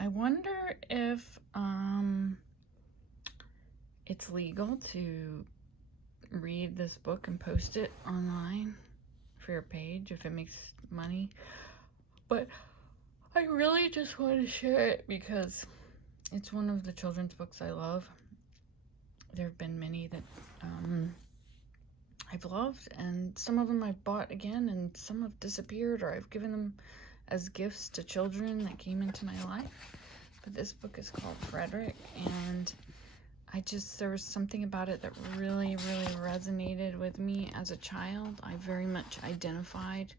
I wonder if it's legal to read this book and post it online for your page if it makes money. But I really just want to share it because it's one of the children's books I love. There have been many that I've loved, and some of them I've bought again, and some have disappeared, or I've given them as gifts to children that came into my life. But this book is called Frederick, and there was something about it that really, really resonated with me as a child. I very much identified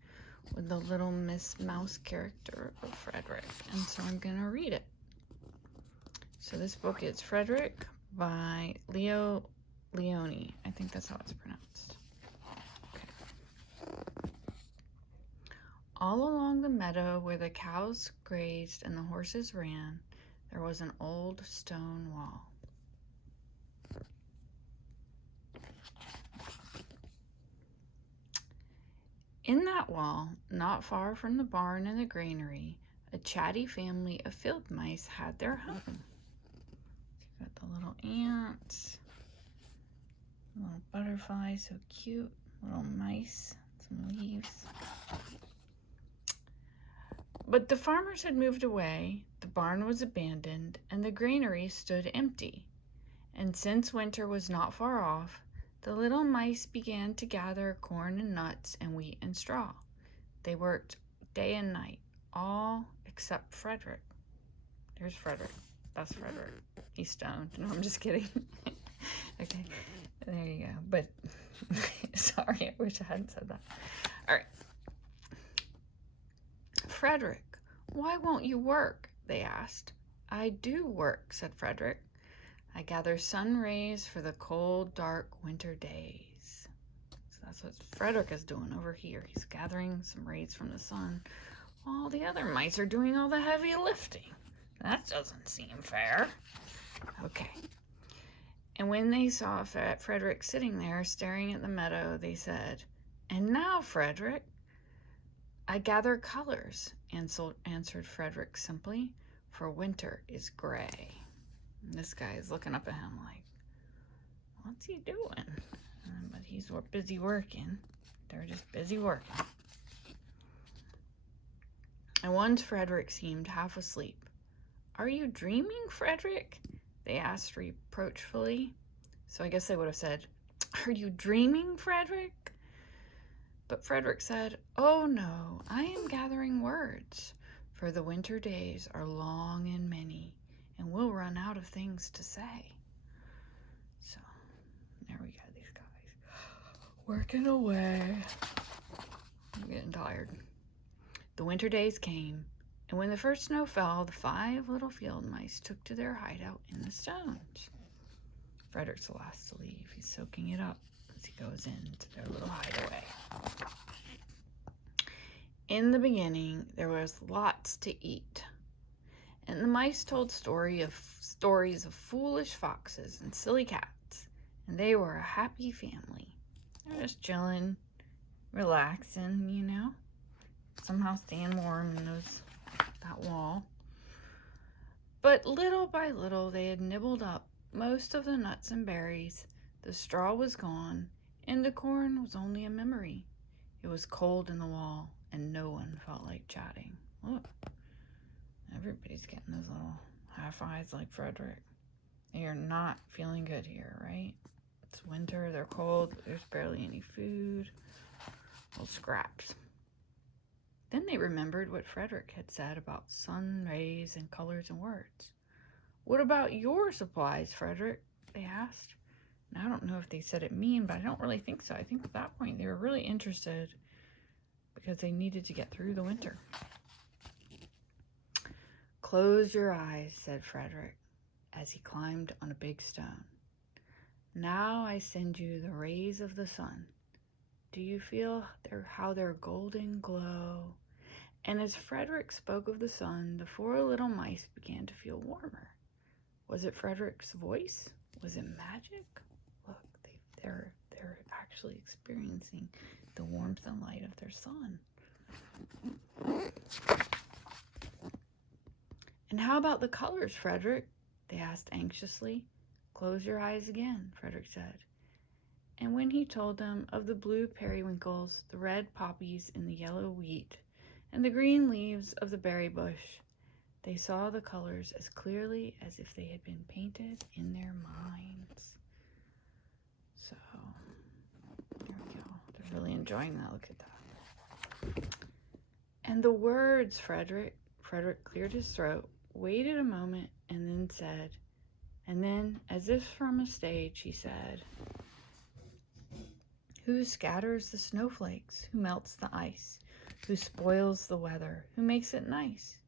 with the little Miss Mouse character of Frederick, and so I'm gonna read it. So this book is Frederick by Leo Lionni. I think that's how it's pronounced. Okay. All along the meadow where the cows grazed and the horses ran, there was an old stone wall. In that wall, not far from the barn and the granary, a chatty family of field mice had their home. So you've got the little ants, little butterfly, so cute, little mice, some leaves. But the farmers had moved away, the barn was abandoned, and the granary stood empty. And since winter was not far off, the little mice began to gather corn and nuts and wheat and straw. They worked day and night, all except Frederick. There's Frederick. That's Frederick. He's stoned. No, I'm just kidding. Okay, there you go. But, sorry, I wish I hadn't said that. All right. Frederick, why won't you work? They asked. I do work, said Frederick. I gather sun rays for the cold, dark winter days. So that's what Frederick is doing over here. He's gathering some rays from the sun while the other mice are doing all the heavy lifting. That doesn't seem fair. Okay. And when they saw Frederick sitting there staring at the meadow, they said, And now, Frederick, I gather colors, answered Frederick simply, for winter is gray. And this guy is looking up at him like, what's he doing? But he's busy working. They're just busy working. And once Frederick seemed half asleep. Are you dreaming, Frederick? They asked reproachfully. So I guess they would have said, Are you dreaming, Frederick? But Frederick said, Oh no, I am gathering words, for the winter days are long and many, and we'll run out of things to say. So, there we go, these guys working away. I'm getting tired. The winter days came, and when the first snow fell, the 5 little field mice took to their hideout in the stones. Frederick's the last to leave. He's soaking it up as he goes into their little hideaway. In the beginning, there was lots to eat. And the mice told stories of foolish foxes and silly cats, and they were a happy family. They're just chilling, relaxing, you know, somehow staying warm in that wall. But little by little, they had nibbled up most of the nuts and berries. The straw was gone, and the corn was only a memory. It was cold in the wall, and no one felt like chatting. Look. Everybody's getting those little half eyes like Frederick. They are not feeling good here, right? It's winter, they're cold, there's barely any food. Little scraps. Then they remembered what Frederick had said about sun rays and colors and words. What about your supplies, Frederick? They asked. And I don't know if they said it mean, but I don't really think so. I think at that point they were really interested because they needed to get through the winter. Close your eyes, said Frederick, as he climbed on a big stone. Now I send you the rays of the sun. Do you feel how their golden glow? And as Frederick spoke of the sun, the 4 little mice began to feel warmer. Was it Frederick's voice? Was it magic? Look, they're actually experiencing the warmth and light of their sun. And how about the colors, Frederick? They asked anxiously. Close your eyes again, Frederick said. And when he told them of the blue periwinkles, the red poppies and the yellow wheat, and the green leaves of the berry bush, they saw the colors as clearly as if they had been painted in their minds. So, there we go. They're really enjoying that. Look at that. And the words, Frederick. Frederick cleared his throat, waited a moment, and then said, and then, as if from a stage, he said, who scatters the snowflakes? Who melts the ice? Who spoils the weather? Who makes it nice?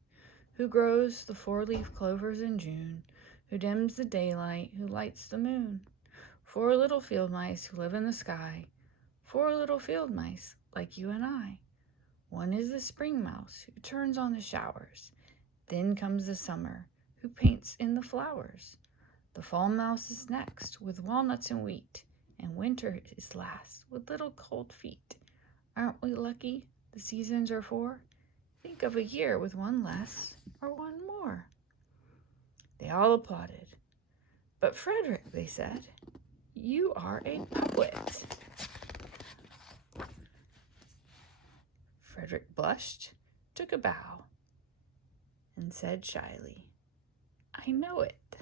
Who grows the four-leaf clovers in June? Who dims the daylight? Who lights the moon? 4 little field mice who live in the sky. 4 little field mice like you and I. One is the spring mouse who turns on the showers. Then comes the summer who paints in the flowers. The fall mouse is next with walnuts and wheat. And winter is last with little cold feet. Aren't we lucky the seasons are 4? Think of a year with one less or one more. They all applauded. But Frederick, they said, you are a poet. Frederick blushed, took a bow, and said shyly, I know it.